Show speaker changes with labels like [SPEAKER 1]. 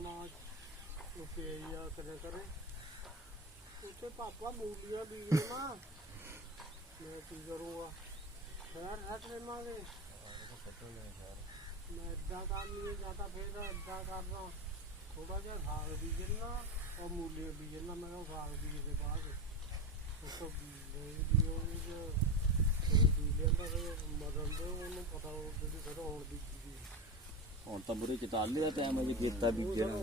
[SPEAKER 1] ਦੀ ਜਿਹੜਾ ਡੋਕਣਾ ਉਹ ਪੇਇਆ ਕਰੇ ਕਰੇ ਉੱਤੇ ਪਾਪਾ ਮੂਲੀਆਂ ਬੀਜਣਾ ਮੈਂ ਕੀ ਕਰੂੰਗਾ? ਫੇਰ ਹੱਥ ਲੈਵਾਂਗੇ। ਮੈਂ ਏਦਾਂ ਕੰਮ ਨਹੀਂ ਜਾਂਦਾ ਫਿਰ ਏਦਾਂ ਕਰਨਾ ਥੋੜਾ ਜਿਹਾ ਸਾਗ ਬੀਜਣਾ ਉਹ ਮੂਲੀਆਂ ਬੀਜਣਾ ਮੈਂ ਕਿਹਾ ਸਾਗ ਬੀਜ ਦੇ ਬਾਅਦ ਉਸ ਤੋਂ ਲੈ ਦੀ ਉਹ ਮਦਨ ਦੇ ਉਹਨੂੰ ਪਤਾ ਉਹ ਜਿਹੜੀ ਫਿਰ ਹੋਣ ਦੀ
[SPEAKER 2] ਹੁਣ ਤਾਂ ਬੁਰੇ ਚਤਾਲੇ ਦਾ ਟਾਈਮ ਹੈ ਜੀ ਗੇਤਾ
[SPEAKER 1] ਉਹ
[SPEAKER 2] ਬੀਜਣਾ